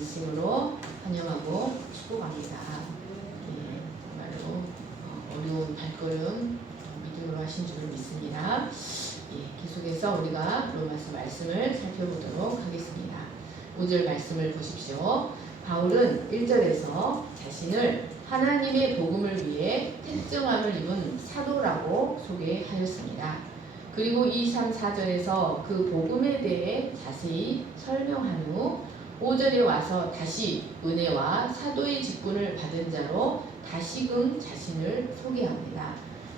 진심으로 환영하고 축복합니다. 예, 정말로 어려운 발걸음 믿음으로 하신 줄을 믿습니다. 예, 계속해서 우리가 로마서 말씀을 살펴보도록 하겠습니다. 5절 말씀을 보십시오. 바울은 1절에서 자신을 하나님의 복음을 위해 특정함을 입은 사도라고 소개하였습니다. 그리고 2, 3, 4절에서 그 복음에 대해 자세히 설명한 후 5절에 와서 다시 은혜와 사도의 직분을 받은 자로 다시금 자신을 소개합니다.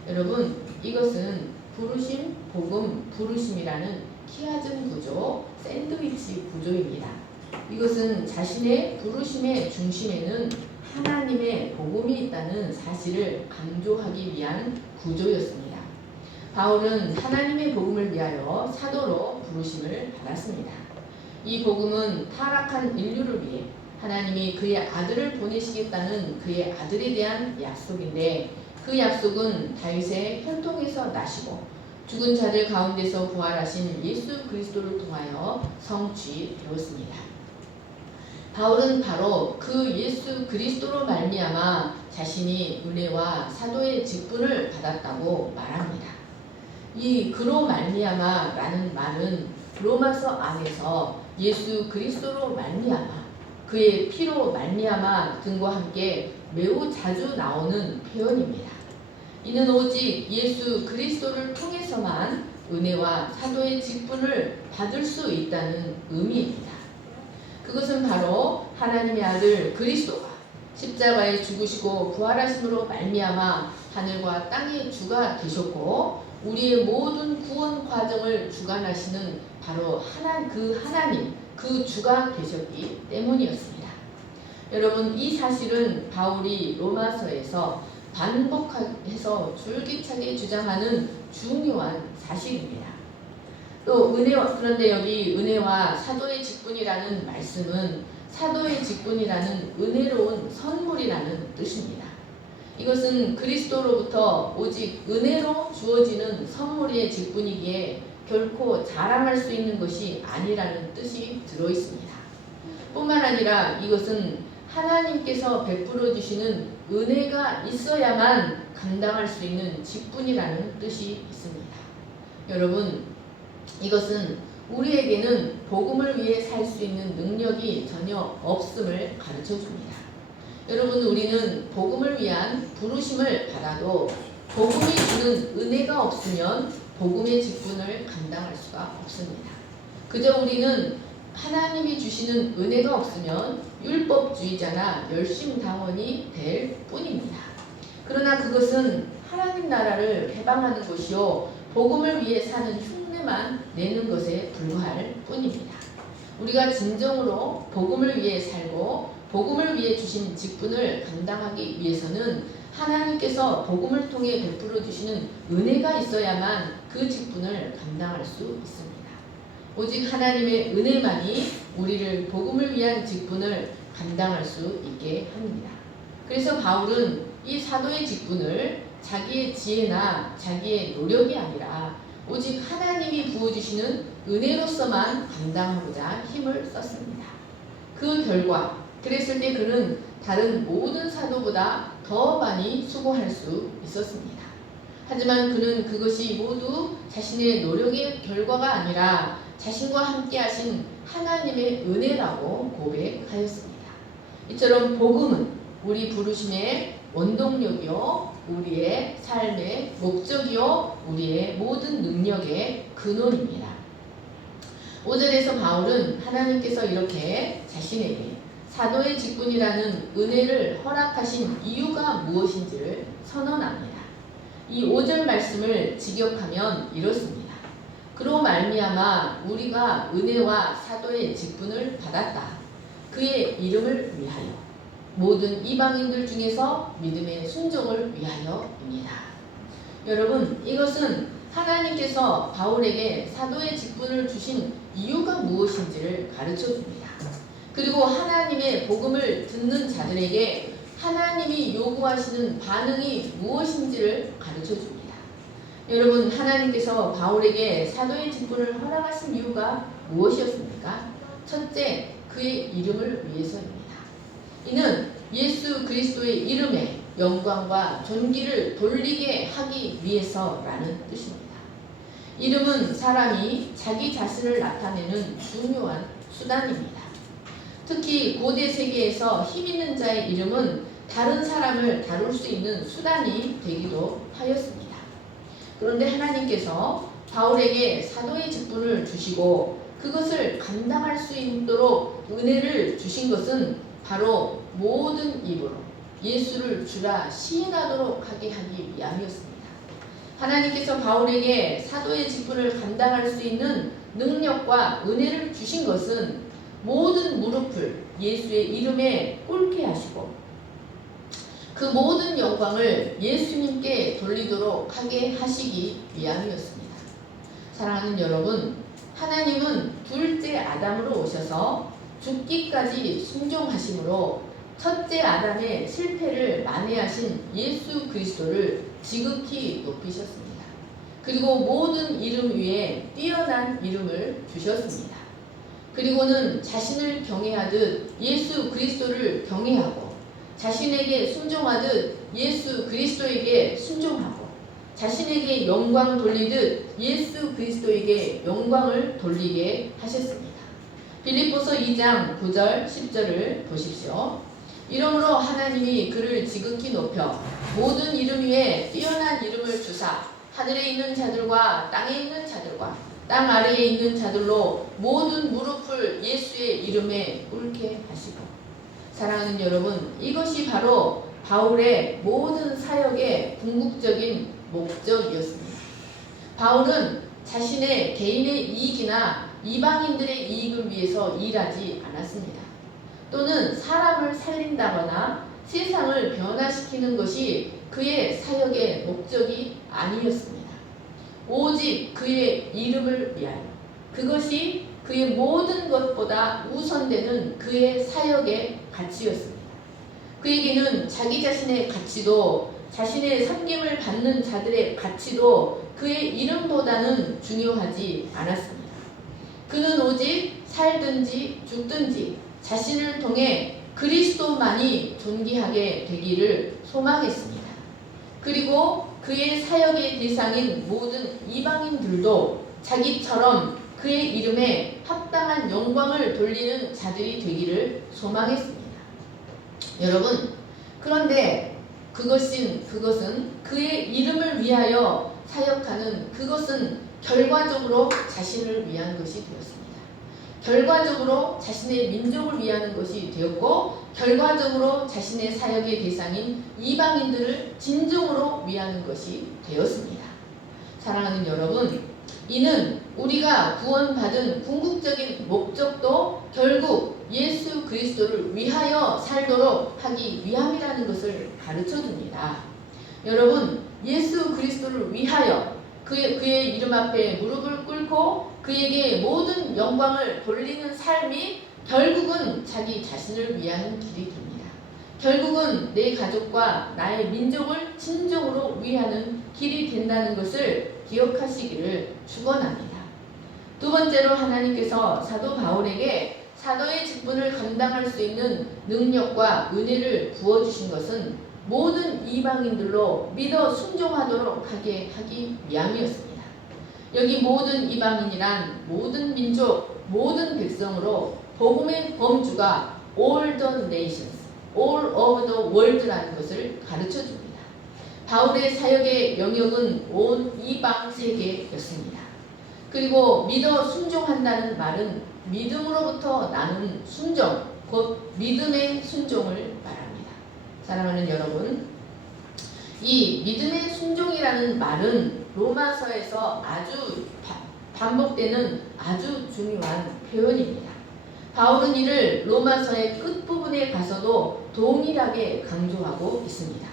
여러분, 이것은 부르심, 복음, 부르심이라는 키아즘 구조, 샌드위치 구조입니다. 이것은 자신의 부르심의 중심에는 하나님의 복음이 있다는 사실을 강조하기 위한 구조였습니다. 바울은 하나님의 복음을 위하여 사도로 부르심을 받았습니다. 이 복음은 타락한 인류를 위해 하나님이 그의 아들을 보내시겠다는 그의 아들에 대한 약속인데, 그 약속은 다윗의 혈통에서 나시고 죽은 자들 가운데서 부활하신 예수 그리스도를 통하여 성취되었습니다. 바울은 바로 그 예수 그리스도로 말미암아 자신이 은혜와 사도의 직분을 받았다고 말합니다. 이 그로 말미암아라는 말은 로마서 안에서 예수 그리스도로 말미암아, 그의 피로 말미암아 등과 함께 매우 자주 나오는 표현입니다. 이는 오직 예수 그리스도를 통해서만 은혜와 사도의 직분을 받을 수 있다는 의미입니다. 그것은 바로 하나님의 아들 그리스도가 십자가에 죽으시고 부활하심으로 말미암아 하늘과 땅의 주가 되셨고 우리의 모든 구원 과정을 주관하시는 바로 하나님, 그 주가 되셨기 때문이었습니다. 여러분, 이 사실은 바울이 로마서에서 반복해서 줄기차게 주장하는 중요한 사실입니다. 또 그런데 여기 은혜와 사도의 직분이라는 말씀은 사도의 직분이라는 은혜로운 선물이라는 뜻입니다. 이것은 그리스도로부터 오직 은혜로 주어지는 선물의 직분이기에 결코 자랑할 수 있는 것이 아니라는 뜻이 들어있습니다. 뿐만 아니라 이것은 하나님께서 베풀어 주시는 은혜가 있어야만 감당할 수 있는 직분이라는 뜻이 있습니다. 여러분, 이것은 우리에게는 복음을 위해 살 수 있는 능력이 전혀 없음을 가르쳐 줍니다. 여러분, 우리는 복음을 위한 부르심을 받아도 복음이 주는 은혜가 없으면 복음의 직분을 감당할 수가 없습니다. 그저 우리는 하나님이 주시는 은혜가 없으면 율법주의자나 열심당원이 될 뿐입니다. 그러나 그것은 하나님 나라를 해방하는 것이요 복음을 위해 사는 흉내만 내는 것에 불과할 뿐입니다. 우리가 진정으로 복음을 위해 살고 복음을 위해 주신 직분을 감당하기 위해서는 하나님께서 복음을 통해 베풀어 주시는 은혜가 있어야만 그 직분을 감당할 수 있습니다. 오직 하나님의 은혜만이 우리를 복음을 위한 직분을 감당할 수 있게 합니다. 그래서 바울은 이 사도의 직분을 자기의 지혜나 자기의 노력이 아니라 오직 하나님이 부어주시는 은혜로서만 감당하고자 힘을 썼습니다. 그 결과 그랬을 때 그는 다른 모든 사도보다 더 많이 수고할 수 있었습니다. 하지만 그는 그것이 모두 자신의 노력의 결과가 아니라 자신과 함께 하신 하나님의 은혜라고 고백하였습니다. 이처럼 복음은 우리 부르심의 원동력이요 우리의 삶의 목적이요 우리의 모든 능력의 근원입니다. 5절에서 바울은 하나님께서 이렇게 자신에게 사도의 직분이라는 은혜를 허락하신 이유가 무엇인지를 선언합니다. 이 5절 말씀을 직역하면 이렇습니다. 그로 말미암아 우리가 은혜와 사도의 직분을 받았다. 그의 이름을 위하여 모든 이방인들 중에서 믿음의 순종을 위하여입니다. 여러분, 이것은 하나님께서 바울에게 사도의 직분을 주신 이유가 무엇인지를 가르쳐 줍니다. 그리고 하나님의 복음을 듣는 자들에게 하나님이 요구하시는 반응이 무엇인지를 가르쳐 줍니다. 여러분, 하나님께서 바울에게 사도의 직분을 허락하신 이유가 무엇이었습니까? 첫째, 그의 이름을 위해서입니다. 이는 예수 그리스도의 이름에 영광과 존귀를 돌리게 하기 위해서라는 뜻입니다. 이름은 사람이 자기 자신을 나타내는 중요한 수단입니다. 특히 고대 세계에서 힘 있는 자의 이름은 다른 사람을 다룰 수 있는 수단이 되기도 하였습니다. 그런데 하나님께서 바울에게 사도의 직분을 주시고 그것을 감당할 수 있도록 은혜를 주신 것은 바로 모든 입으로 예수를 주라 시인하도록 하게 하기 위함이었습니다. 하나님께서 바울에게 사도의 직분을 감당할 수 있는 능력과 은혜를 주신 것은 모든 무릎을 예수의 이름에 꿇게 하시고 그 모든 영광을 예수님께 돌리도록 하게 하시기 위함이었습니다. 사랑하는 여러분, 하나님은 둘째 아담으로 오셔서 죽기까지 순종하심으로 첫째 아담의 실패를 만회하신 예수 그리스도를 지극히 높이셨습니다. 그리고 모든 이름 위에 뛰어난 이름을 주셨습니다. 그리고는 자신을 경외하듯 예수 그리스도를 경외하고 자신에게 순종하듯 예수 그리스도에게 순종하고 자신에게 영광 돌리듯 예수 그리스도에게 영광을 돌리게 하셨습니다. 빌립보서 2장 9절 10절을 보십시오. 이러므로 하나님이 그를 지극히 높여 모든 이름 위에 뛰어난 이름을 주사 하늘에 있는 자들과 땅에 있는 자들과 땅 아래에 있는 자들로 모든 무릎을 예수의 이름에 꿇게 하시고. 사랑하는 여러분, 이것이 바로 바울의 모든 사역의 궁극적인 목적이었습니다. 바울은 자신의 개인의 이익이나 이방인들의 이익을 위해서 일하지 않았습니다. 또는 사람을 살린다거나 세상을 변화시키는 것이 그의 사역의 목적이 아니었습니다. 오직 그의 이름을 위하여 그것이 그의 모든 것보다 우선되는 그의 사역의 가치였습니다. 그에게는 자기 자신의 가치도 자신의 섬김을 받는 자들의 가치도 그의 이름보다는 중요하지 않았습니다. 그는 오직 살든지 죽든지 자신을 통해 그리스도만이 존귀하게 되기를 소망했습니다. 그리고 그의 사역의 대상인 모든 이방인들도 자기처럼 그의 이름에 합당한 영광을 돌리는 자들이 되기를 소망했습니다. 여러분, 그런데 그것은 그의 이름을 위하여 사역하는 그것은 결과적으로 자신을 위한 것이 되었습니다. 결과적으로 자신의 민족을 위하는 것이 되었고 결과적으로 자신의 사역의 대상인 이방인들을 진정으로 위하는 것이 되었습니다. 사랑하는 여러분, 이는 우리가 구원받은 궁극적인 목적도 결국 예수 그리스도를 위하여 살도록 하기 위함이라는 것을 가르쳐줍니다. 여러분, 예수 그리스도를 위하여 그의 이름 앞에 무릎을 꿇고 그에게 모든 영광을 돌리는 삶이 결국은 자기 자신을 위하는 길이 됩니다. 결국은 내 가족과 나의 민족을 진정으로 위하는 길이 된다는 것을 기억하시기를 축원합니다. 두 번째로 하나님께서 사도 바울에게 사도의 직분을 감당할 수 있는 능력과 은혜를 부어주신 것은 모든 이방인들로 믿어 순종하도록 하게 하기 위함이었습니다. 여기 모든 이방인이란 모든 민족, 모든 백성으로 복음의 범주가 all the nations, all over the world라는 것을 가르쳐줍니다. 바울의 사역의 영역은 온 이방 세계였습니다. 그리고 믿어 순종한다는 말은 믿음으로부터 나는 순종, 곧 믿음의 순종을 말합니다. 사랑하는 여러분, 이 믿음의 순종이라는 말은 로마서에서 아주 반복되는 아주 중요한 표현입니다. 바울은 이를 로마서의 끝부분에 가서도 동일하게 강조하고 있습니다.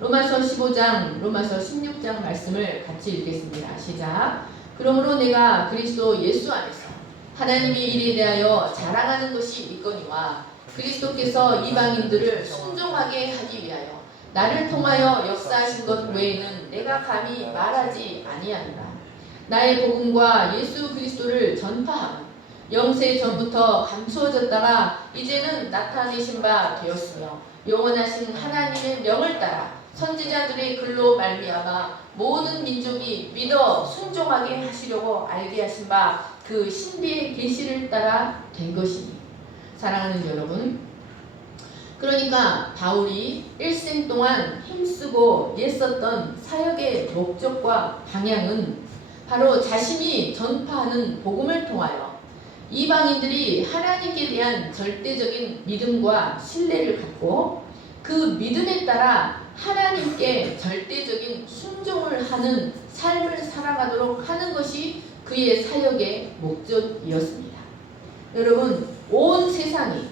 로마서 15장, 로마서 16장 말씀을 같이 읽겠습니다. 시작. 그러므로 내가 그리스도 예수 안에서 하나님의 일에 대하여 자랑하는 것이 있거니와 그리스도께서 이방인들을 순종하게 하기 위하여 나를 통하여 역사하신 것 외에는 내가 감히 말하지 아니하노라. 나의 복음과 예수 그리스도를 전파함, 영세 전부터 감추어졌다가 이제는 나타내신 바 되었으며 영원하신 하나님의 명을 따라 선지자들의 글로 말미암아 모든 민족이 믿어 순종하게 하시려고 알게 하신 바 그 신비의 계시를 따라 된 것이니. 사랑하는 여러분, 그러니까 바울이 일생 동안 힘쓰고 애썼던 사역의 목적과 방향은 바로 자신이 전파하는 복음을 통하여 이방인들이 하나님께 대한 절대적인 믿음과 신뢰를 갖고 그 믿음에 따라 하나님께 절대적인 순종을 하는 삶을 살아가도록 하는 것이 그의 사역의 목적이었습니다. 여러분,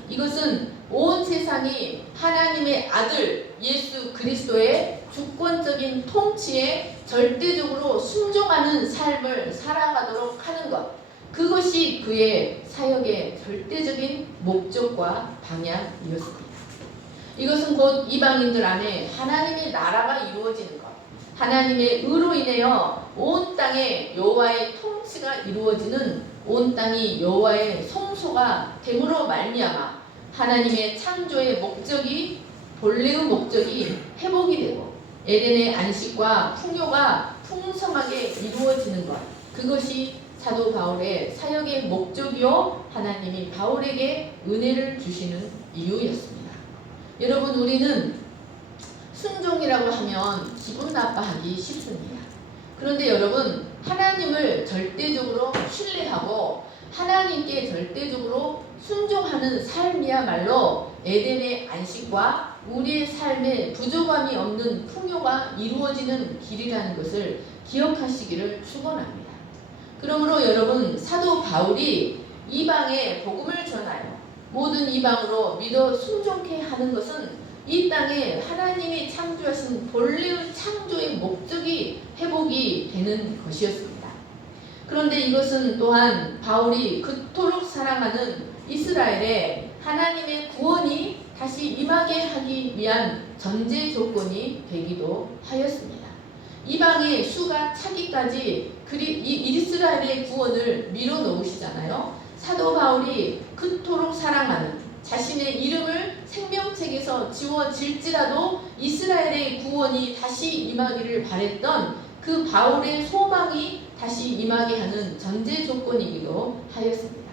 이것은 온 세상이 하나님의 아들 예수 그리스도의 주권적인 통치에 절대적으로 순종하는 삶을 살아가도록 하는 것, 그것이 그의 사역의 절대적인 목적과 방향이었습니다. 이것은 곧 이방인들 안에 하나님의 나라가 이루어지는 것, 하나님의 의로 인하여 온 땅에 여호와의 통치가 이루어지는, 온 땅이 여호와의 성소가 됨으로 말미암아 하나님의 창조의 목적이, 본래의 목적이 회복이 되고 에덴의 안식과 풍요가 풍성하게 이루어지는 것, 그것이 사도 바울의 사역의 목적이요 하나님이 바울에게 은혜를 주시는 이유였습니다. 여러분, 우리는 순종이라고 하면 기분 나빠하기 쉽습니다. 그런데 여러분, 하나님을 절대적으로 신뢰하고 하나님께 절대적으로 순종하는 삶이야말로 에덴의 안식과 우리의 삶에 부족함이 없는 풍요가 이루어지는 길이라는 것을 기억하시기를 축원합니다. 그러므로 여러분, 사도 바울이 이방에 복음을 전하여 모든 이방으로 믿어 순종케 하는 것은 이 땅에 하나님이 창조하신 본래의 창조의 목적이 회복이 되는 것이었습니다. 그런데 이것은 또한 바울이 그토록 사랑하는 이스라엘에 하나님의 구원이 다시 임하게 하기 위한 전제 조건이 되기도 하였습니다. 이방의 수가 차기까지 이스라엘의 구원을 미뤄놓으시잖아요. 사도 바울이 그토록 사랑하는, 자신의 이름을 생명책에서 지워질지라도 이스라엘의 구원이 다시 임하기를 바랬던 그 바울의 소망이 다시 임하게 하는 전제 조건이기도 하였습니다.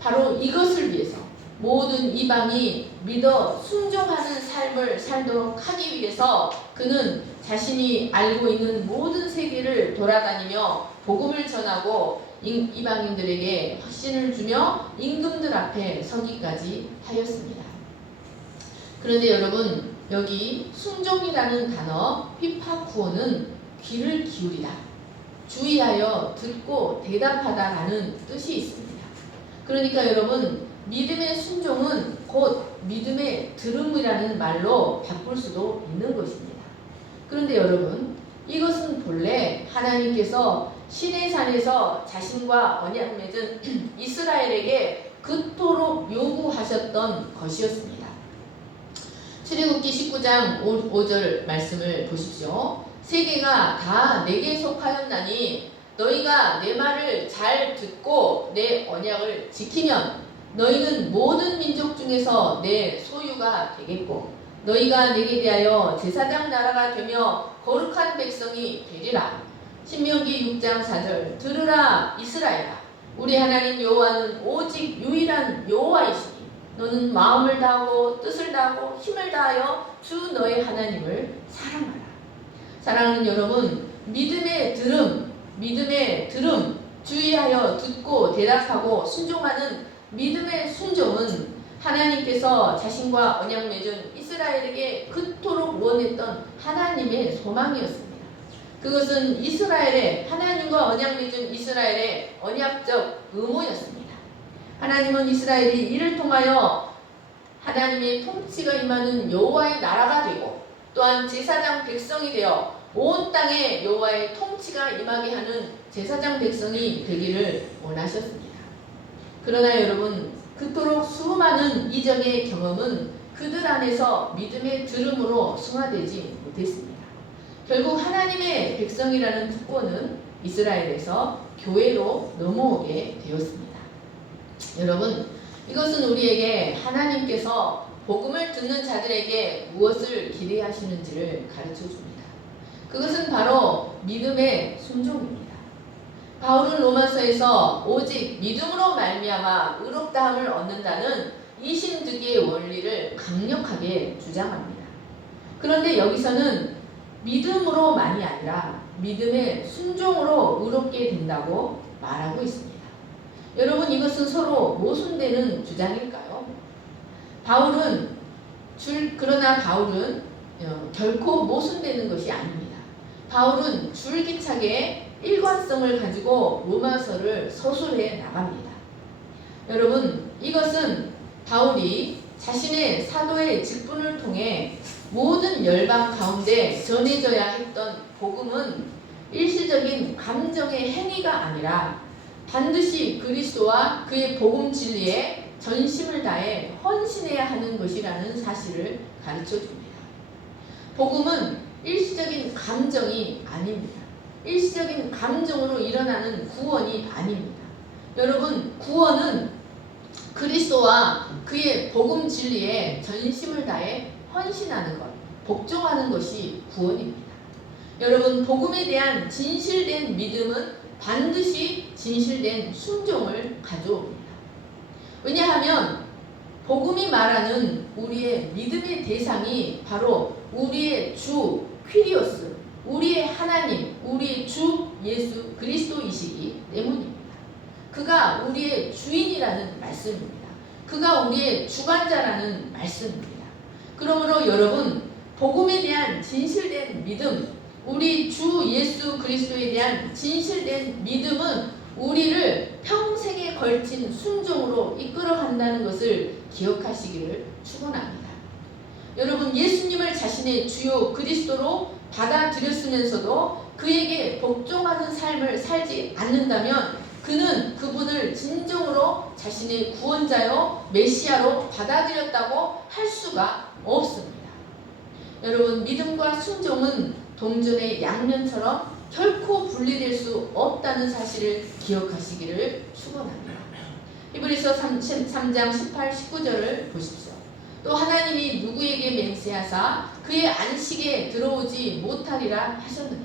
바로 이것을 위해서 모든 이방이 믿어 순종하는 삶을 살도록 하기 위해서 그는 자신이 알고 있는 모든 세계를 돌아다니며 복음을 전하고 이방인들에게 확신을 주며 임금들 앞에 서기까지 하였습니다. 그런데 여러분, 여기 순종이라는 단어 휘파쿠오는 귀를 기울이다, 주의하여 듣고 대답하다라는 뜻이 있습니다. 그러니까 여러분, 믿음의 순종은 곧 믿음의 들음이라는 말로 바꿀 수도 있는 것입니다. 그런데 여러분, 이것은 본래 하나님께서 시내산에서 자신과 언약 맺은 이스라엘에게 그토록 요구하셨던 것이었습니다. 출애굽기 19장 5절 말씀을 보십시오. 세계가 다 내게 속하였나니 너희가 내 말을 잘 듣고 내 언약을 지키면 너희는 모든 민족 중에서 내 소유가 되겠고 너희가 내게 대하여 제사장 나라가 되며 거룩한 백성이 되리라. 신명기 6장 4절. 들으라 이스라엘아, 우리 하나님 여호와는 오직 유일한 여호와이시니 너는 마음을 다하고 뜻을 다하고 힘을 다하여 주 너의 하나님을 사랑하라. 사랑하는 여러분, 믿음의 들음, 주의하여 듣고 대답하고 순종하는 믿음의 순종은 하나님께서 자신과 언약 맺은 이스라엘에게 그토록 원했던 하나님의 소망이었습니다. 그것은 하나님과 언약 맺은 이스라엘의 언약적 의무였습니다. 하나님은 이스라엘이 이를 통하여 하나님의 통치가 임하는 여호와의 나라가 되고 또한 제사장 백성이 되어 온 땅에 여호와의 통치가 임하게 하는 제사장 백성이 되기를 원하셨습니다. 그러나 여러분, 그토록 수많은 이적의 경험은 그들 안에서 믿음의 들음으로 승화되지 못했습니다. 결국 하나님의 백성이라는 특권은 이스라엘에서 교회로 넘어오게 되었습니다. 여러분, 이것은 우리에게 하나님께서 복음을 듣는 자들에게 무엇을 기대하시는지를 가르쳐 줍니다. 그것은 바로 믿음의 순종입니다. 바울은 로마서에서 오직 믿음으로 말미암아 의롭다함을 얻는다는 이심득의 원리를 강력하게 주장합니다. 그런데 여기서는 믿음으로만이 아니라 믿음의 순종으로 의롭게 된다고 말하고 있습니다. 여러분, 이것은 서로 모순되는 주장일까요? 그러나 바울은 결코 모순되는 것이 아닙니다. 바울은 줄기차게 일관성을 가지고 로마서를 서술해 나갑니다. 여러분, 이것은 바울이 자신의 사도의 직분을 통해 모든 열방 가운데 전해져야 했던 복음은 일시적인 감정의 행위가 아니라 반드시 그리스도와 그의 복음 진리에 전심을 다해 헌신해야 하는 것이라는 사실을 가르쳐 줍니다. 복음은 일시적인 감정이 아닙니다. 일시적인 감정으로 일어나는 구원이 아닙니다. 여러분, 구원은 그리스도와 그의 복음 진리에 전심을 다해 헌신하는 것, 복종하는 것이 구원입니다. 여러분, 복음에 대한 진실된 믿음은 반드시 진실된 순종을 가져옵니다. 왜냐하면 복음이 말하는 우리의 믿음의 대상이 바로 우리의 주 퀴리오스, 우리의 하나님, 우리의 주 예수 그리스도이시기 때문입니다. 그가 우리의 주인이라는 말씀입니다. 그가 우리의 주관자라는 말씀입니다. 그러므로 여러분, 복음에 대한 진실된 믿음, 우리 주 예수 그리스도에 대한 진실된 믿음은 우리를 평생에 걸친 순종으로 이끌어간다는 것을 기억하시기를 축원합니다. 여러분, 예수님을 자신의 주요 그리스도로 받아들였으면서도 그에게 복종하는 삶을 살지 않는다면 그는 그분을 진정으로 자신의 구원자요 메시아로 받아들였다고 할 수가 없습니다. 여러분, 믿음과 순종은 동전의 양면처럼 결코 분리될 수 없다는 사실을 기억하시기를 축원합니다. 히브리서 3장 18, 19절을 보십시오. 또 하나님이 누구에게 맹세하사 그의 안식에 들어오지 못하리라 하셨느냐.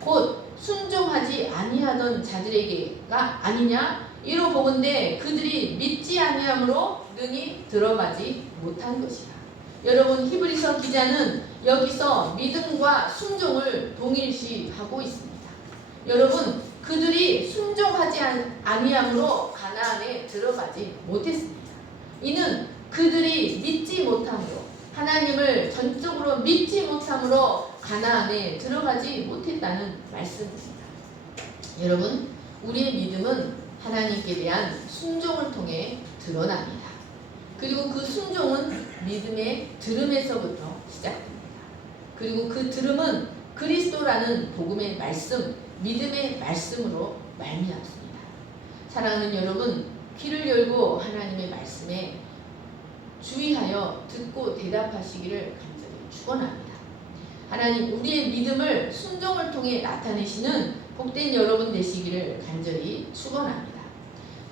곧 순종하지 아니하던 자들에게가 아니냐. 이로 보건대 그들이 믿지 아니함으로 능히 들어가지 못한 것이라. 여러분, 히브리서 기자는 여기서 믿음과 순종을 동일시하고 있습니다. 여러분, 그들이 순종하지 아니함으로 가나안에 들어가지 못했습니다. 이는 그들이 믿지 못함으로, 하나님을 전적으로 믿지 못함으로 가나안에 들어가지 못했다는 말씀입니다. 여러분, 우리의 믿음은 하나님께 대한 순종을 통해 드러납니다. 그리고 그 순종은 믿음의 들음에서부터 시작됩니다. 그리고 그 들음은 그리스도라는 복음의 말씀, 믿음의 말씀으로 말미암습니다. 사랑하는 여러분, 귀를 열고 하나님의 말씀에 주의하여 듣고 대답하시기를 간절히 축원합니다. 하나님, 우리의 믿음을 순종을 통해 나타내시는 복된 여러분 되시기를 간절히 축원합니다.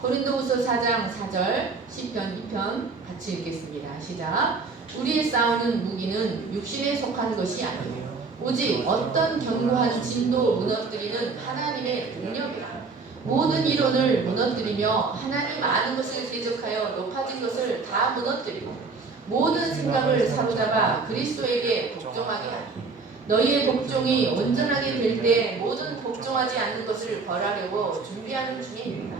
고린도후서 4장 4절, 시편 2편 같이 읽겠습니다. 시작. 우리의 싸우는 무기는 육신에 속한 것이 아니요 오직 어떤 견고한 진도 무너뜨리는 하나님의 능력이라. 모든 이론을 무너뜨리며 하나님 아는 것을 대적하여 높아진 것을 다 무너뜨리고 모든 생각을 사로잡아 그리스도에게 복종하게 하니 너희의 복종이 온전하게 될 때 모든 복종하지 않는 것을 벌하려고 준비하는 중입니다.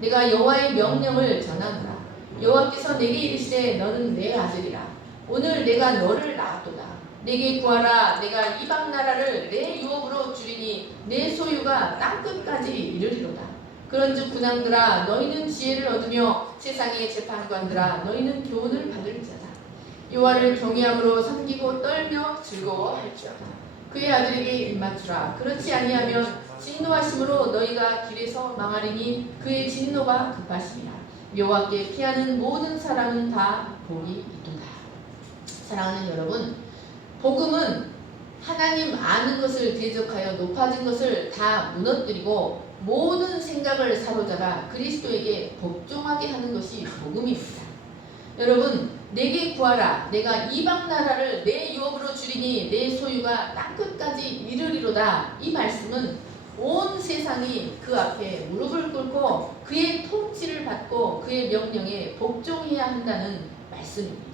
내가 여호와의 명령을 전하노라. 여호와께서 내게 이르시되 너는 내 아들이라. 오늘 내가 너를 낳았도다. 내게 구하라. 내가 이방 나라를 내 유업으로 주리니 내 소유가 땅끝까지 이르리로다. 그런즉 군왕들아 너희는 지혜를 얻으며 세상의 재판관들아 너희는 교훈을 받을 자다. 여호와를 경외함으로 섬기고 떨며 즐거워할지어다. 그의 아들에게 입맞추라. 그렇지 아니하면 진노하심으로 너희가 길에서 망하리니 그의 진노가 급하심이라. 여호와께 피하는 모든 사람은 다 복이 있도다. 사랑하는 여러분, 복음은 하나님 아는 것을 대적하여 높아진 것을 다 무너뜨리고 모든 생각을 사로잡아 그리스도에게 복종하게 하는 것이 복음입니다. 여러분, 내게 구하라. 내가 이방 나라를 내 유업으로 주리니 내 소유가 땅끝까지 이르리로다. 이 말씀은 온 세상이 그 앞에 무릎을 꿇고 그의 통치를 받고 그의 명령에 복종해야 한다는 말씀입니다.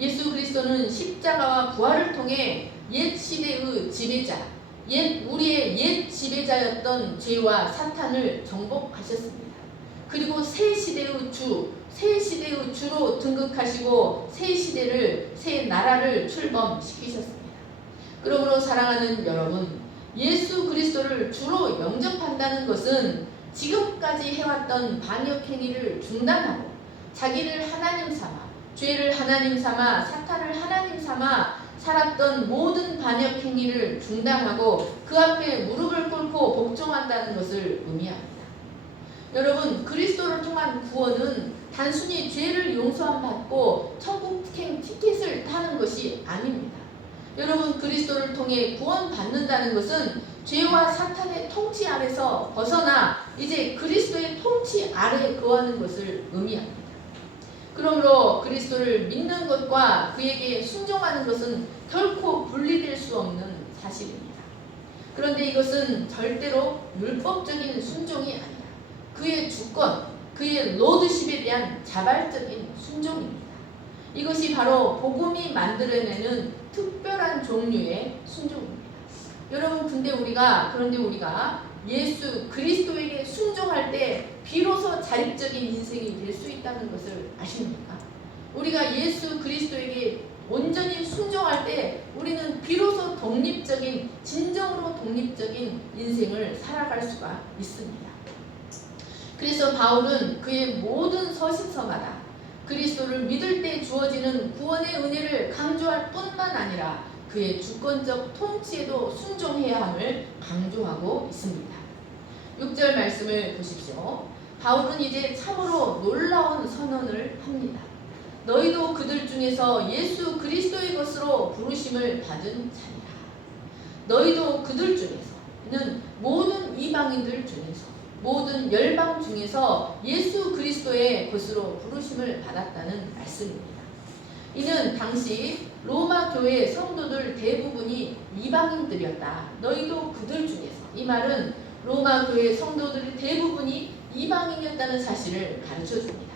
예수 그리스도는 십자가와 부활을 통해 옛 시대의 지배자, 우리의 옛 지배자였던 죄와 사탄을 정복하셨습니다. 그리고 새 시대의 주로 등극하시고 새 나라를 출범시키셨습니다. 그러므로 사랑하는 여러분, 예수 그리스도를 주로 영접한다는 것은 지금까지 해왔던 반역 행위를 중단하고 자기를 하나님 삼아, 죄를 하나님 삼아, 사탄을 하나님 삼아 살았던 모든 반역 행위를 중단하고 그 앞에 무릎을 꿇고 복종한다는 것을 의미합니다. 여러분, 그리스도를 통한 구원은 단순히 죄를 용서함 받고 천국행 티켓을 타는 것이 아닙니다. 여러분, 그리스도를 통해 구원받는다는 것은 죄와 사탄의 통치 아래서 벗어나 이제 그리스도의 통치 아래에 거하는 것을 의미합니다. 그러므로 그리스도를 믿는 것과 그에게 순종하는 것은 결코 분리될 수 없는 사실입니다. 그런데 이것은 절대로 율법적인 순종이 아니라 그의 주권, 그의 로드십에 대한 자발적인 순종입니다. 이것이 바로 복음이 만들어내는 특별한 종류의 순종입니다. 여러분, 그런데 우리가 예수 그리스도에게 순종할 때 비로소 자립적인 인생이 될 수 있다는 것을 아십니까? 우리가 예수 그리스도에게 온전히 순종할 때 우리는 비로소 진정으로 독립적인 인생을 살아갈 수가 있습니다. 그래서 바울은 그의 모든 서신서마다 그리스도를 믿을 때 주어지는 구원의 은혜를 강조할 뿐만 아니라 그의 주권적 통치에도 순종해야 함을 강조하고 있습니다. 6절 말씀을 보십시오. 바울은 이제 참으로 놀라운 선언을 합니다. 너희도 그들 중에서 예수 그리스도의 것으로 부르심을 받은 자니라. 너희도 그들 중에서는 모든 이방인들 중에서 모든 열방 중에서 예수 그리스도의 것으로 부르심을 받았다는 말씀입니다. 이는 당시 로마 교회 성도들 대부분이 이방인들이었다. 너희도 그들 중에서. 이 말은 로마 교회 성도들의 대부분이 이방인이었다는 사실을 가르쳐줍니다.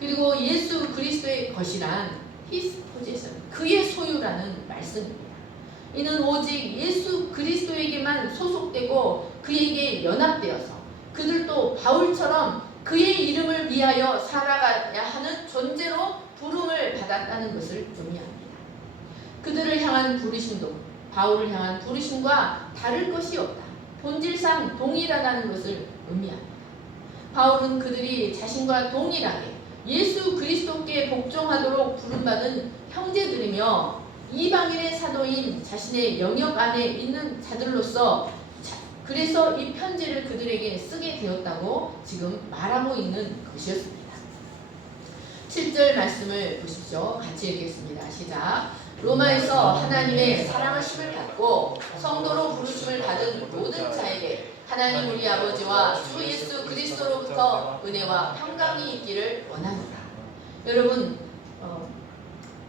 그리고 예수 그리스도의 것이란 his possession, 그의 소유라는 말씀입니다. 이는 오직 예수 그리스도에게만 소속되고 그에게 연합되어서 그들도 바울처럼 그의 이름을 위하여 살아가야 하는 존재로 부름을 받았다는 것을 의미합니다. 그들을 향한 부르심도 바울을 향한 부르심과 다를 것이 없다. 본질상 동일하다는 것을 의미합니다. 바울은 그들이 자신과 동일하게 예수 그리스도께 복종하도록 부름받은 형제들이며 이방인의 사도인 자신의 영역 안에 있는 자들로서 그래서 이 편지를 그들에게 쓰게 되었다고 지금 말하고 있는 것이었습니다. 7절 말씀을 보십시오. 같이 읽겠습니다. 시작. 로마에서 하나님의 사랑하심을 받고 성도로 부르심을 받은 모든 자에게 하나님 우리 아버지와 주 예수 그리스도로부터 은혜와 평강이 있기를 원합니다. 여러분,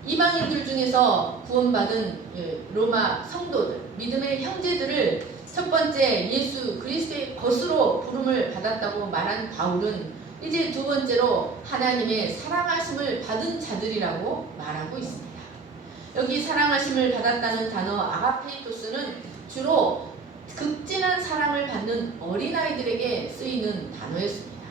이방인들 중에서 구원받은 로마 성도들, 믿음의 형제들을 첫 번째 예수 그리스도의 것으로 부름을 받았다고 말한 바울은 이제 두 번째로 하나님의 사랑하심을 받은 자들이라고 말하고 있습니다. 여기 사랑하심을 받았다는 단어 아가페이토스는 주로 극진한 사랑을 받는 어린아이들에게 쓰이는 단어였습니다.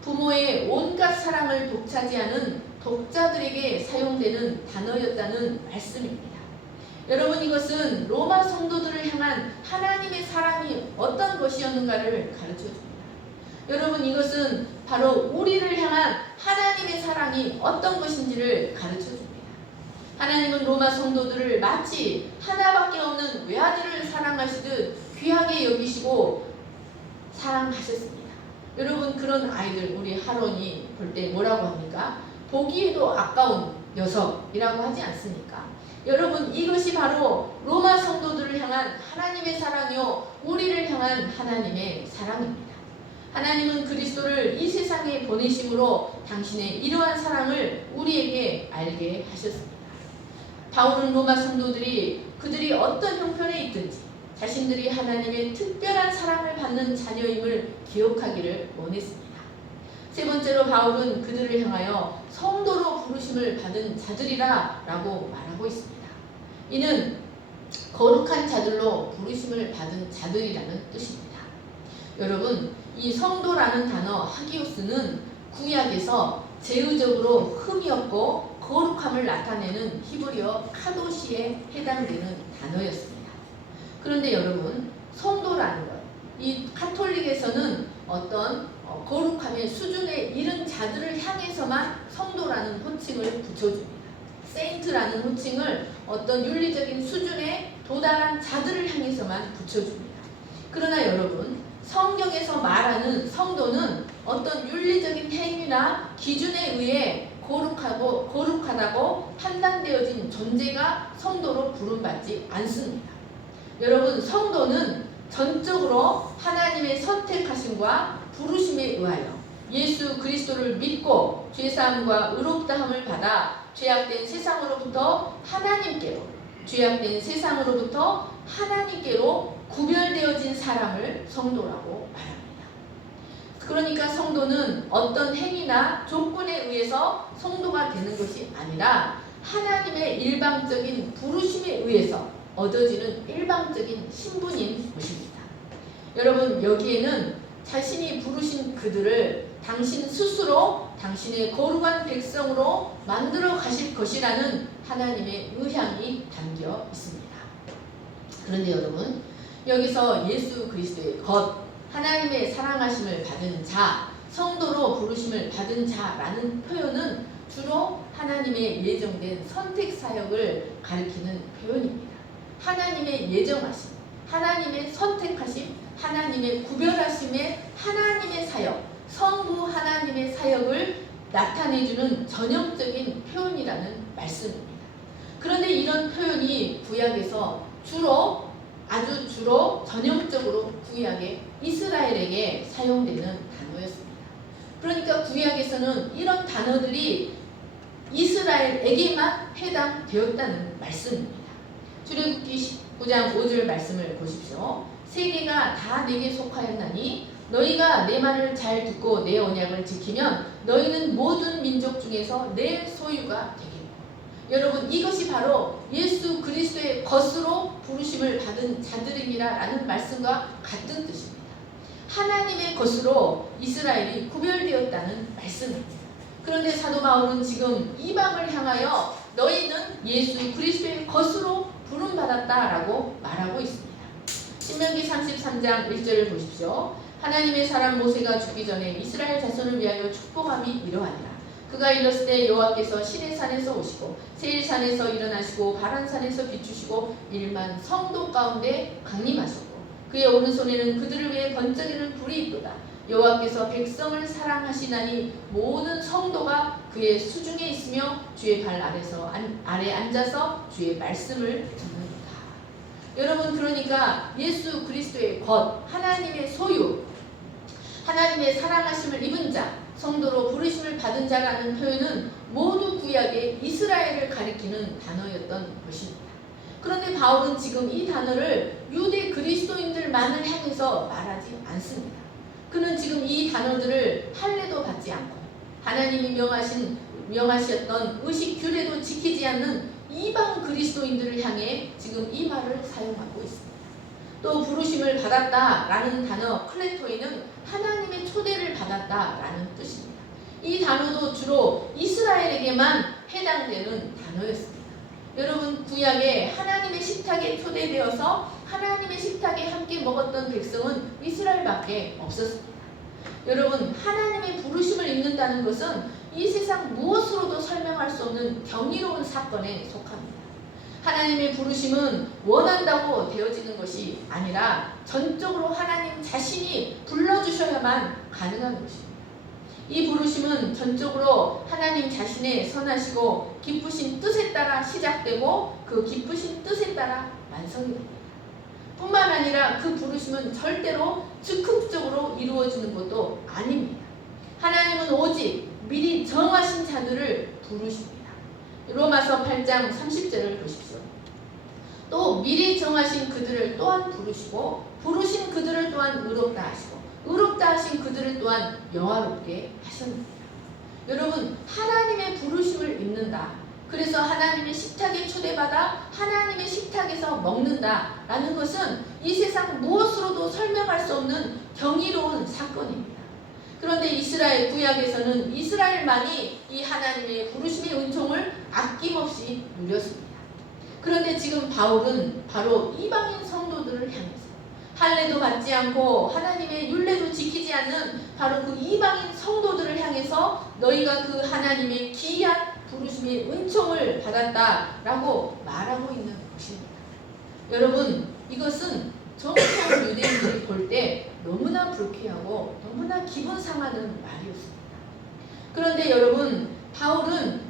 부모의 온갖 사랑을 독차지하는 독자들에게 사용되는 단어였다는 말씀입니다. 여러분, 이것은 로마 성도들을 향한 하나님의 사랑이 어떤 것이었는가를 가르쳐줍니다. 여러분, 이것은 바로 우리를 향한 하나님의 사랑이 어떤 것인지를 가르쳐줍니다. 하나님은 로마 성도들을 마치 하나밖에 없는 외아들을 사랑하시듯 귀하게 여기시고 사랑하셨습니다. 여러분, 그런 아이들 우리 하론이 볼 때 뭐라고 합니까? 보기에도 아까운 녀석이라고 하지 않습니까? 여러분, 이것이 바로 로마 성도들을 향한 하나님의 사랑이요, 우리를 향한 하나님의 사랑입니다. 하나님은 그리스도를 이 세상에 보내심으로 당신의 이러한 사랑을 우리에게 알게 하셨습니다. 바울은 로마 성도들이 그들이 어떤 형편에 있든지 자신들이 하나님의 특별한 사랑을 받는 자녀임을 기억하기를 원했습니다. 세 번째로 바울은 그들을 향하여 성도로 부르심을 받은 자들이라 라고 말하고 있습니다. 이는 거룩한 자들로 부르심을 받은 자들이라는 뜻입니다. 여러분, 이 성도라는 단어 하기오스는 구약에서 제의적으로 흠이 없고 거룩함을 나타내는 히브리어 카도시에 해당되는 단어였습니다. 그런데 여러분, 성도라는 것, 이 카톨릭에서는 어떤 거룩함의 수준에 이른 자들을 향해서만 성도라는 호칭을 붙여줍니다. 세인트라는 호칭을 어떤 윤리적인 수준에 도달한 자들을 향해서만 붙여줍니다. 그러나 여러분, 성경에서 말하는 성도는 어떤 윤리적인 행위나 기준에 의해 거룩하다고 판단되어진 존재가 성도로 부름받지 않습니다. 여러분, 성도는 전적으로 하나님의 선택하심과 부르심에 의하여 예수 그리스도를 믿고 죄사함과 의롭다함을 받아 죄악된 세상으로부터 하나님께로 구별되어진 사람을 성도라고 말합니다. 그러니까 성도는 어떤 행위나 조건에 의해서 성도가 되는 것이 아니라 하나님의 일방적인 부르심에 의해서 얻어지는 일방적인 신분인 것입니다. 여러분, 여기에는 자신이 부르신 그들을 당신 스스로 당신의 거룩한 백성으로 만들어 가실 것이라는 하나님의 의향이 담겨 있습니다. 그런데 여러분, 여기서 예수 그리스도의 것, 하나님의 사랑하심을 받은 자, 성도로 부르심을 받은 자라는 표현은 주로 하나님의 예정된 선택 사역을 가리키는 표현입니다. 하나님의 예정하심, 하나님의 선택하심, 하나님의 구별하심의 하나님의 사역, 성부 하나님의 사역을 나타내주는 전형적인 표현이라는 말씀입니다. 그런데 이런 표현이 구약에서 아주 주로 전형적으로 구약의 이스라엘에게 사용되는 단어였습니다. 그러니까 구약에서는 이런 단어들이 이스라엘에게만 해당되었다는 말씀입니다. 출애굽기 19장 5절 말씀을 보십시오. 세계가 다 내게 속하였나니 너희가 내 말을 잘 듣고 내 언약을 지키면 너희는 모든 민족 중에서 내 소유가 되겠고. 여러분, 이것이 바로 예수 그리스도의 것으로 부르심을 받은 자들이니라 라는 말씀과 같은 뜻입니다. 하나님의 것으로 이스라엘이 구별되었다는 말씀입니다. 그런데 사도 바울은 지금 이방을 향하여 너희는 예수 그리스도의 것으로 부름받았다라고 말하고 있습니다. 신명기 33장 1절을 보십시오. 하나님의 사람 모세가 죽기 전에 이스라엘 자손을 위하여 축복함이 이러하니라. 그가 이렀을 때 여호와께서 시내산에서 오시고 세일산에서 일어나시고 바란산에서 비추시고 1만 성도 가운데 강림하셨고 그의 오른손에는 그들을 위해 번쩍이는 불이 있도다. 여호와께서 백성을 사랑하시나니 모든 성도가 그의 수중에 있으며 주의 발 아래 앉아서 주의 말씀을 듣는다. 여러분, 그러니까 예수 그리스도의 것, 하나님의 소유, 하나님의 사랑하심을 입은 자, 성도로 부르심을 받은 자라는 표현은 모두 구약의 이스라엘을 가리키는 단어였던 것입니다. 그런데 바울은 지금 이 단어를 유대 그리스도인들만을 향해서 말하지 않습니다. 그는 지금 이 단어들을 할례도 받지 않고 하나님이 명하셨던 의식 규례도 지키지 않는 이방 그리스도인들을 향해 지금 이 말을 사용하고 있습니다. 또 부르심을 받았다라는 단어 클레토이는 하나님의 초대를 받았다라는 뜻입니다. 이 단어도 주로 이스라엘에게만 해당되는 단어였습니다. 여러분, 구약에 하나님의 식탁에 초대되어서 하나님의 식탁에 함께 먹었던 백성은 이스라엘밖에 없었습니다. 여러분, 하나님의 부르심을 입는다는 것은 이 세상 무엇으로도 설명할 수 없는 경이로운 사건에 속합니다. 하나님의 부르심은 원한다고 되어지는 것이 아니라 전적으로 하나님 자신이 불러주셔야만 가능한 것입니다. 이 부르심은 전적으로 하나님 자신의 선하시고 기쁘신 뜻에 따라 시작되고 그 기쁘신 뜻에 따라 완성이 됩니다. 뿐만 아니라 그 부르심은 절대로 즉흥적으로 이루어지는 것도 아닙니다. 하나님은 오직 미리 정하신 자들을 부르십니다. 로마서 8장 30절을 보십시오. 또 미리 정하신 그들을 또한 부르시고 부르신 그들을 또한 의롭다 하시고 의롭다 하신 그들을 또한 영화롭게 하셨습니다. 여러분, 하나님의 부르심을 입는다. 그래서 하나님의 식탁에 초대받아 하나님의 식탁에서 먹는다라는 것은 이 세상 무엇으로도 설명할 수 없는 경이로운 사건입니다. 그런데 이스라엘 구약에서는 이스라엘만이 이 하나님의 부르심의 은총을 아낌없이 누렸습니다. 그런데 지금 바울은 바로 이방인 성도들을 향해서 할례도 받지 않고 하나님의 율례도 지키지 않는 바로 그 이방인 성도들을 향해서 너희가 그 하나님의 기이한 부르심의 은총을 받았다라고 말하고 있는 것입니다. 여러분, 이것은 정통 유대인들이 볼 때 너무나 불쾌하고 너무나 기분 상하는 말이었습니다. 그런데 여러분, 바울은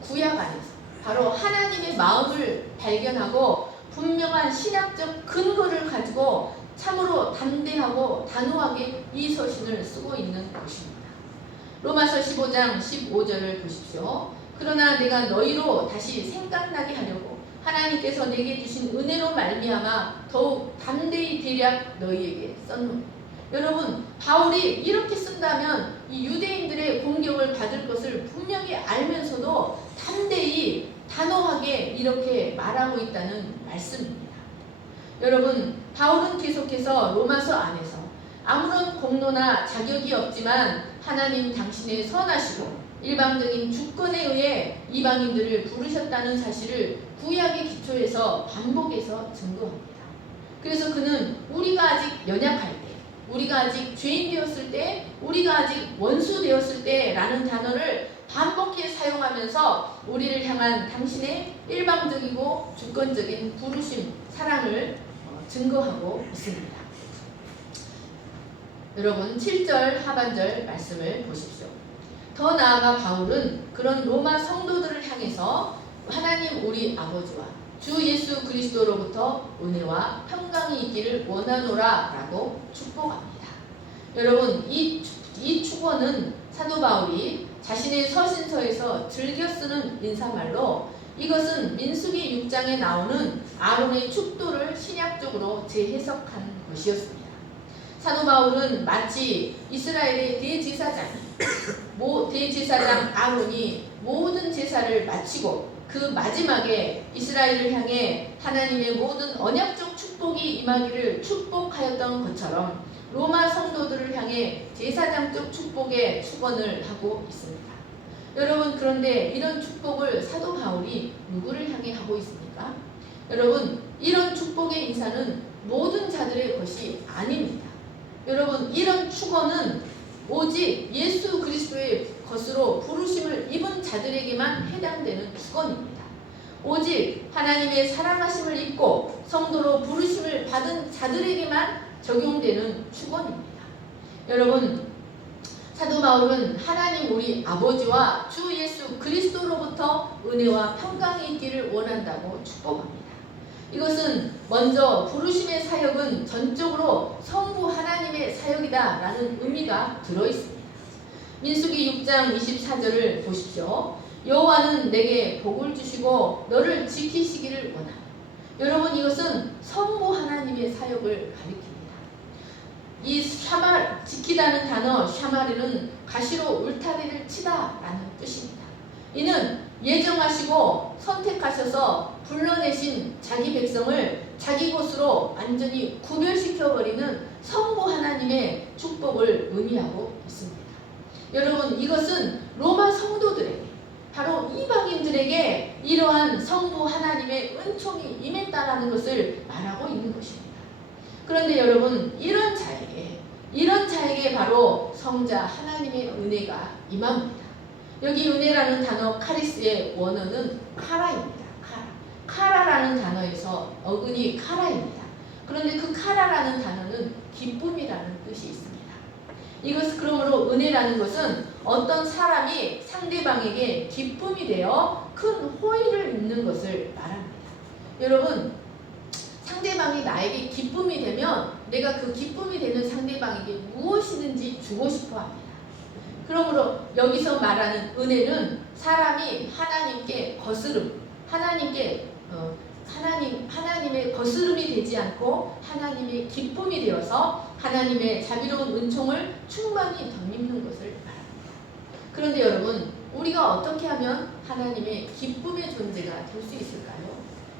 구약 안에서 바로 하나님의 마음을 발견하고 분명한 신학적 근거를 가지고 참으로 담대하고 단호하게 이 서신을 쓰고 있는 것입니다. 로마서 15장 15절을 보십시오. 그러나 내가 너희로 다시 생각나게 하려고 하나님께서 내게 주신 은혜로 말미암아 더욱 담대히 대략 너희에게 썼노니. 여러분, 바울이 이렇게 쓴다면 이 유대인들의 공격을 받을 것을 분명히 알면서도 담대히 단호하게 이렇게 말하고 있다는 말씀입니다. 여러분, 바울은 계속해서 로마서 안에서 아무런 공로나 자격이 없지만 하나님 당신의 선하시고 일방적인 주권에 의해 이방인들을 부르셨다는 사실을 구약의 기초에서 반복해서 증거합니다. 그래서 그는 우리가 아직 연약할 때, 우리가 아직 죄인 되었을 때, 우리가 아직 원수 되었을 때라는 단어를 반복해 사용하면서 우리를 향한 당신의 일방적이고 주권적인 부르심, 사랑을 증거하고 있습니다. 여러분, 7절 하반절 말씀을 보십시오. 더 나아가 바울은 그런 로마 성도들을 향해서 하나님 우리 아버지와 주 예수 그리스도로부터 은혜와 평강이 있기를 원하노라 라고 축복합니다. 여러분, 이 축원은 사도 바울이 자신의 서신서에서 즐겨 쓰는 인사말로 이것은 민수기 6장에 나오는 아론의 축도를 신약적으로 재해석한 것이었습니다. 사도 바울은 마치 이스라엘의 대제사장 아론이 모든 제사를 마치고 그 마지막에 이스라엘을 향해 하나님의 모든 언약적 축복이 임하기를 축복하였던 것처럼 로마 성도들을 향해 제사장적 축복의 축원을 하고 있습니다. 여러분, 그런데 이런 축복을 사도 바울이 누구를 향해 하고 있습니까? 여러분, 이런 축복의 인사는 모든 자들의 것이 아닙니다. 여러분, 이런 축원은 오직 예수 그리스도의 것으로 부르심을 입은 자들에게만 해당되는 축원입니다. 오직 하나님의 사랑하심을 입고 성도로 부르심을 받은 자들에게만 적용되는 축원입니다. 여러분, 사도 바울은 하나님 우리 아버지와 주 예수 그리스도로부터 은혜와 평강이 있기를 원한다고 축복합니다. 이것은 먼저 부르심의 사역은 전적으로 성부 하나님의 사역이다 라는 의미가 들어있습니다. 민수기 6장 24절을 보십시오. 여호와는 내게 복을 주시고 너를 지키시기를 원하노라. 여러분, 이것은 성부 하나님의 사역을 가리킵니다. 이 지키다는 단어 샤마르는 가시로 울타리를 치다 라는 뜻입니다. 이는 예정하시고 선택하셔서 불러내신 자기 백성을 자기 곳으로 완전히 구별시켜버리는 성부 하나님의 축복을 의미하고 있습니다. 여러분, 이것은 로마 성도들에게, 바로 이방인들에게 이러한 성부 하나님의 은총이 임했다라는 것을 말하고 있는 것입니다. 그런데 여러분, 이런 자에게 바로 성자 하나님의 은혜가 임합니다. 여기 은혜라는 단어 카리스의 원어는 카라입니다. 카라라는 단어에서 어근이 카라입니다. 그런데 그 카라라는 단어는 기쁨이라는 뜻이 있습니다. 이것 그러므로 은혜라는 것은 어떤 사람이 상대방에게 기쁨이 되어 큰 호의를 입는 것을 말합니다. 여러분, 상대방이 나에게 기쁨이 되면 내가 그 기쁨이 되는 상대방에게 무엇이든지 주고 싶어 합니다. 그러므로 여기서 말하는 은혜는 사람이 하나님께 거스름, 하나님의 거스름이 되지 않고 하나님의 기쁨이 되어서 하나님의 자비로운 은총을 충만히 덧입는 것을 말합니다. 그런데 여러분, 우리가 어떻게 하면 하나님의 기쁨의 존재가 될 수 있을까요?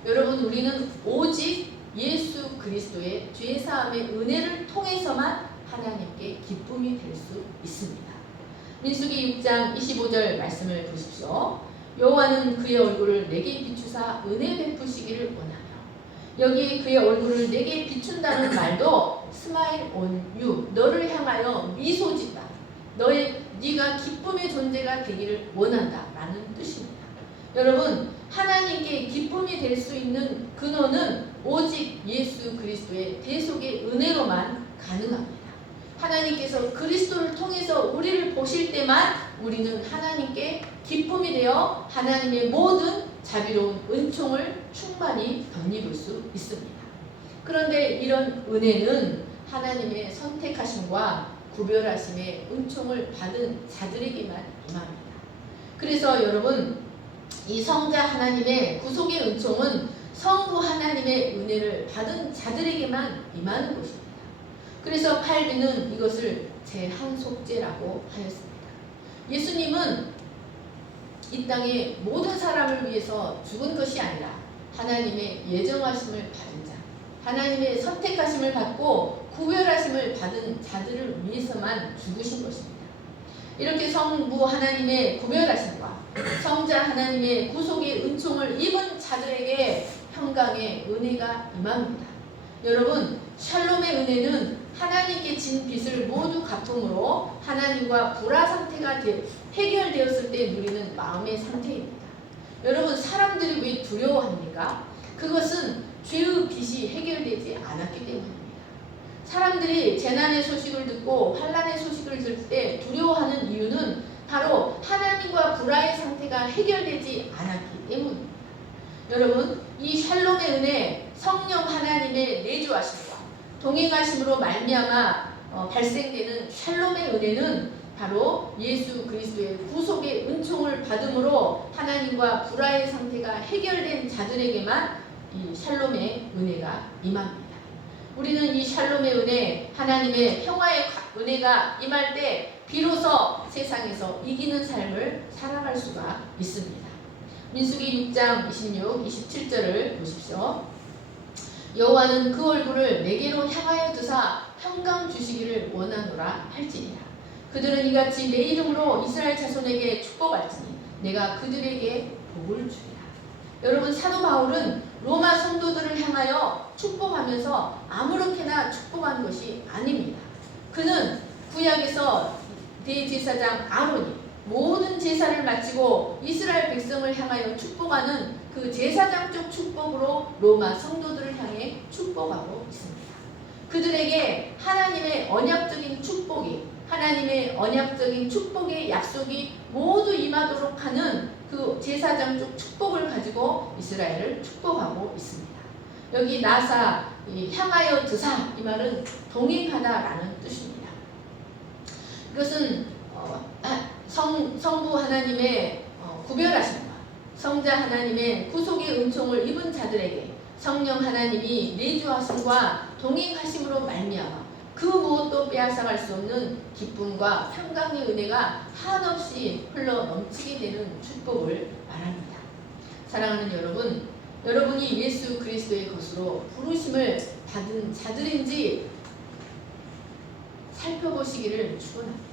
여러분, 우리는 오직 예수 그리스도의 죄사함의 은혜를 통해서만 하나님께 기쁨이 될 수 있습니다. 민수기 6장 25절 말씀을 보십시오. 여호와는 그의 얼굴을 내게 비추사 은혜 베푸시기를 원하며. 여기 그의 얼굴을 내게 비춘다는 말도 스마일 온 유, 너를 향하여 미소 짓다. 네가 기쁨의 존재가 되기를 원한다 라는 뜻입니다. 여러분, 하나님께 기쁨이 될 수 있는 근원은 오직 예수 그리스도의 대속의 은혜로만 가능합니다. 하나님께서 그리스도를 통해서 우리를 보실 때만 우리는 하나님께 기쁨이 되어 하나님의 모든 자비로운 은총을 충만히 덧입을 수 있습니다. 그런데 이런 은혜는 하나님의 선택하심과 구별하심의 은총을 받은 자들에게만 임합니다. 그래서 여러분, 이 성자 하나님의 구속의 은총은 성부 하나님의 은혜를 받은 자들에게만 임하는 것입니다. 그래서 칼빈은 이것을 제한속죄라고 하였습니다. 예수님은 이 땅의 모든 사람을 위해서 죽은 것이 아니라 하나님의 예정하심을 받은 자, 하나님의 선택하심을 받고 구별하심을 받은 자들을 위해서만 죽으신 것입니다. 이렇게 성부 하나님의 구별하심과 성자 하나님의 구속의 은총을 입은 자들에게 평강의 은혜가 임합니다. 여러분, 샬롬의 은혜는 하나님께 진 빚을 모두 갚음으로 하나님과 불화 상태가 해결되었을 때 누리는 마음의 상태입니다. 여러분, 사람들이 왜 두려워합니까? 그것은 죄의 빚이 해결되지 않았기 때문입니다. 사람들이 재난의 소식을 듣고 환난의 소식을 들을 때 두려워하는 이유는 바로 하나님과 불화의 상태가 해결되지 않았기 때문입니다. 여러분, 이 샬롬의 은혜, 성령 하나님의 내주하심과 동행하심으로 말미암아 발생되는 샬롬의 은혜는 바로 예수 그리스도의 구속의 은총을 받음으로 하나님과 불화의 상태가 해결된 자들에게만 이 샬롬의 은혜가 임합니다. 우리는 이 샬롬의 은혜, 하나님의 평화의 은혜가 임할 때 비로소 세상에서 이기는 삶을 살아갈 수가 있습니다. 민수기 6장 26, 27절을 보십시오. 여호와는 그 얼굴을 내게로 향하여 드사 평강 주시기를 원하노라 할지니라. 그들은 이같이 내 이름으로 이스라엘 자손에게 축복할지니 내가 그들에게 복을 주리라. 여러분, 사도 바울은 로마 성도들을 향하여 축복하면서 아무렇게나 축복한 것이 아닙니다. 그는 구약에서 대제사장 아론이 모든 제사를 마치고 이스라엘 백성을 향하여 축복하는 그 제사장적 축복으로 로마 성도들을 향해 축복하고 있습니다. 그들에게 하나님의 언약적인 축복의 약속이 모두 임하도록 하는 그 제사장적 축복을 가지고 이스라엘을 축복하고 있습니다. 여기 나사 향하여 드사, 이 말은 동행하다라는 뜻입니다. 이것은 성부 하나님의 구별하심과 성자 하나님의 구속의 은총을 입은 자들에게 성령 하나님이 내주하심과 동행하심으로 말미암아 그 무엇도 빼앗아갈 수 없는 기쁨과 평강의 은혜가 한없이 흘러 넘치게 되는 축복을 말합니다. 사랑하는 여러분, 여러분이 예수 그리스도의 것으로 부르심을 받은 자들인지 살펴보시기를 축원합니다.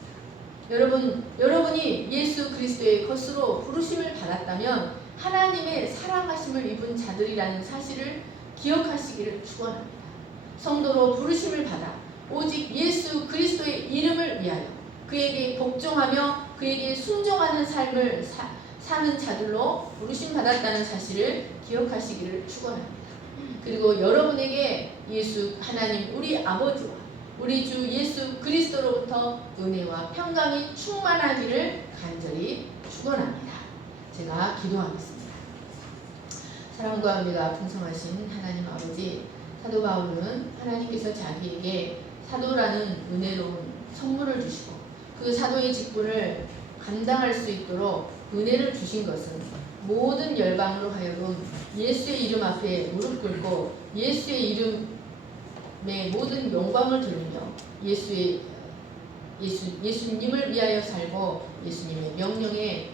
여러분이 예수 그리스도의 것으로 부르심을 받았다면 하나님의 사랑하심을 입은 자들이라는 사실을 기억하시기를 축원합니다. 성도로 부르심을 받아 오직 예수 그리스도의 이름을 위하여 그에게 복종하며 그에게 순종하는 삶을 사는 자들로 부르심 받았다는 사실을 기억하시기를 축원합니다. 그리고 여러분에게 예수 하나님 우리 아버지와 우리 주 예수 그리스도로부터 은혜와 평강이 충만하기를 간절히 축원합니다. 제가 기도하겠습니다. 사랑과 은혜가 풍성하신 하나님 아버지, 사도 바울은 하나님께서 자기에게 사도라는 은혜로운 선물을 주시고 그 사도의 직분을 감당할 수 있도록 은혜를 주신 것은 모든 열방으로 하여금 예수의 이름 앞에 무릎 꿇고 예수의 이름의 모든 영광을 돌리며 예수님을 위하여 살고 예수님의 명령에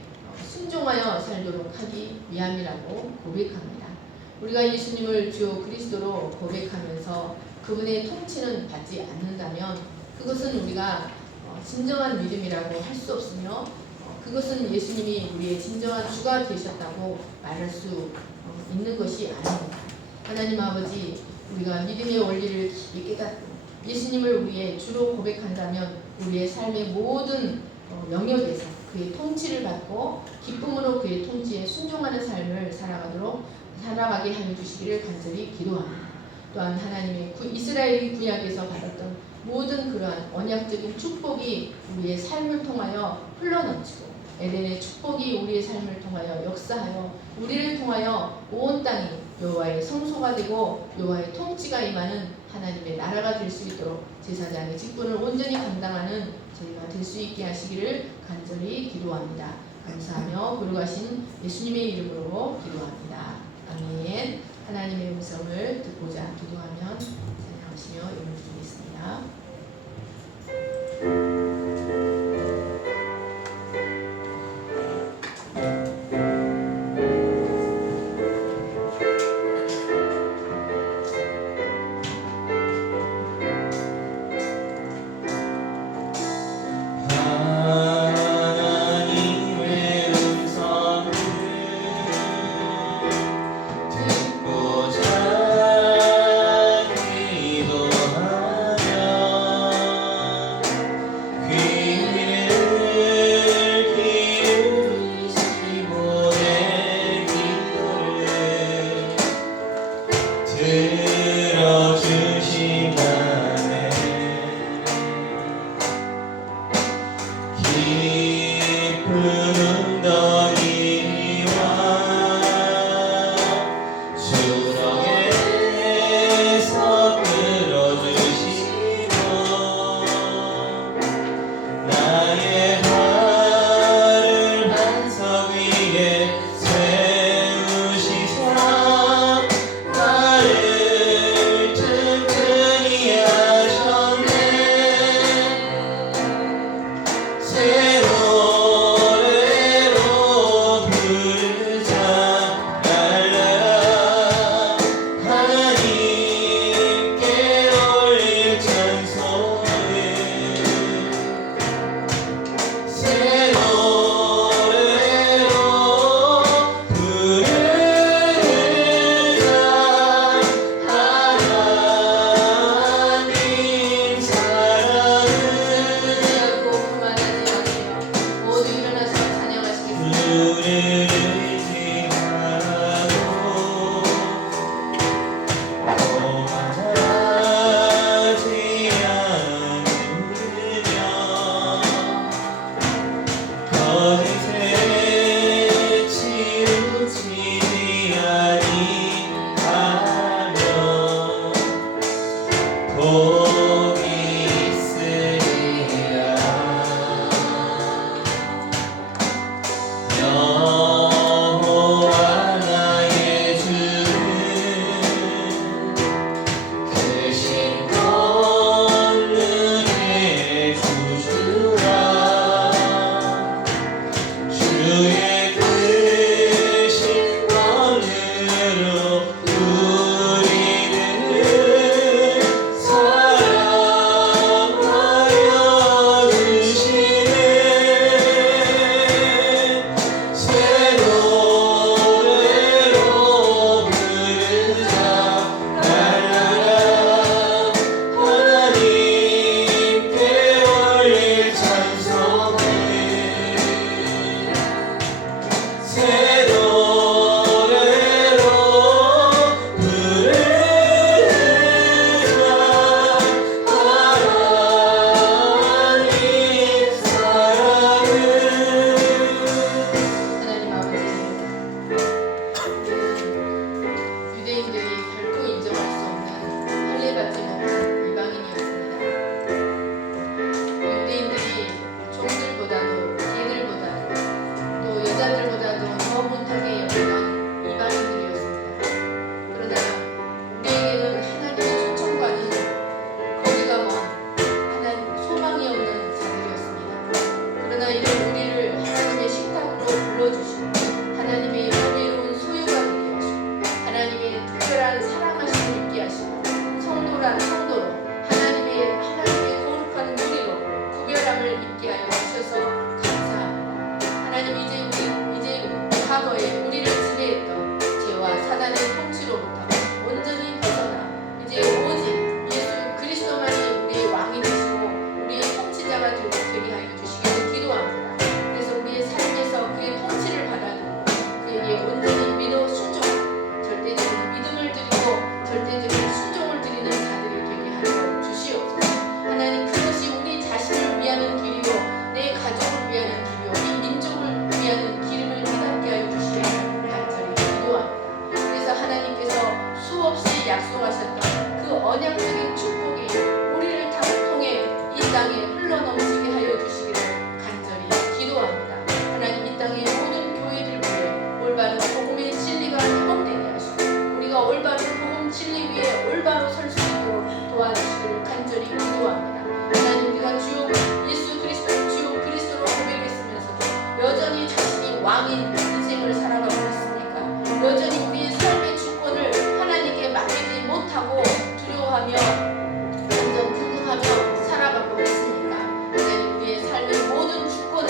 순종하여 살도록 하기 위함이라고 고백합니다. 우리가 예수님을 주 그리스도로 고백하면서 그분의 통치는 받지 않는다면 그것은 우리가 진정한 믿음이라고 할 수 없으며 그것은 예수님이 우리의 진정한 주가 되셨다고 말할 수 있는 것이 아닙니다. 하나님 아버지, 우리가 믿음의 원리를 깊이 깨닫고 예수님을 우리의 주로 고백한다면 우리의 삶의 모든 영역에서 그의 통치를 받고 기쁨으로 그의 통치에 순종하는 삶을 살아가게 하여 주시기를 간절히 기도합니다. 또한 하나님의 이스라엘이 구약에서 받았던 모든 그러한 언약적인 축복이 우리의 삶을 통하여 흘러넘치고 에덴의 축복이 우리의 삶을 통하여 역사하여 우리를 통하여 온 땅이 여호와의 성소가 되고 여호와의 통치가 임하는 하나님의 나라가 될 수 있도록 제사장의 직분을 온전히 감당하는 저희가 될 수 있게 하시기를 간절히 기도합니다. 감사하며 거룩하신 예수님의 이름으로 기도합니다. 아멘. 하나님의 음성을 듣고자 기도하면 찬양하시며 예물 드리겠습니다. 왕인 인생을 살아가고 있습니까? 여전히 우리의 삶의 주권을 하나님께 맡기지 못하고 두려워하며 완전 궁금하며 살아가고 있습니까? 이제 우리의 삶의 모든 주권을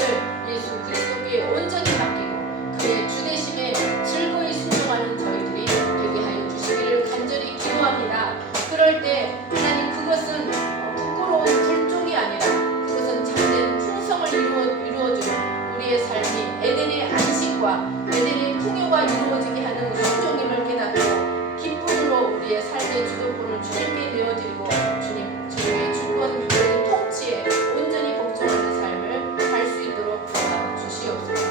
예수 그리스도께 온전히 맡기고 그의 주대심에 즐거이 순종하는 저희들이 되게 하여 주시기를 간절히 기도합니다. 그럴 때 하나님 그것은 부끄러운 불종이 아니라 그것은 참된 풍성을 이루어주는 우리의 삶이 에덴의 안식과 에덴의 풍요가 이루어지게 하는 순종임을 깨닫고 기쁨으로 우리의 삶의 주도권을 주님께 내어드리고 주님의 주권 그의 통치에 온전히 복종하는 삶을 살 수 있도록 도와주시옵소서.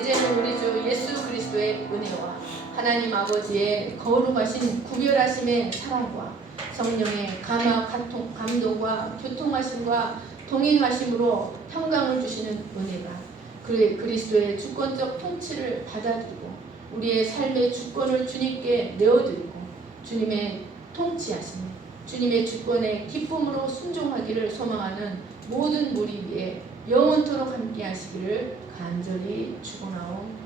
이제는 우리 주 예수 그리스도의 은혜와 하나님 아버지의 거룩하신 구별하심의 사랑과 성령의 감동과 교통하심과 동행하심으로 평강을 주시는 은혜가 그의 그리스도의 주권적 통치를 받아들이고 우리의 삶의 주권을 주님께 내어드리고 주님의 통치하심, 주님의 주권에 기쁨으로 순종하기를 소망하는 모든 무리 위에 영원토록 함께 하시기를 간절히 축원하옵나이다.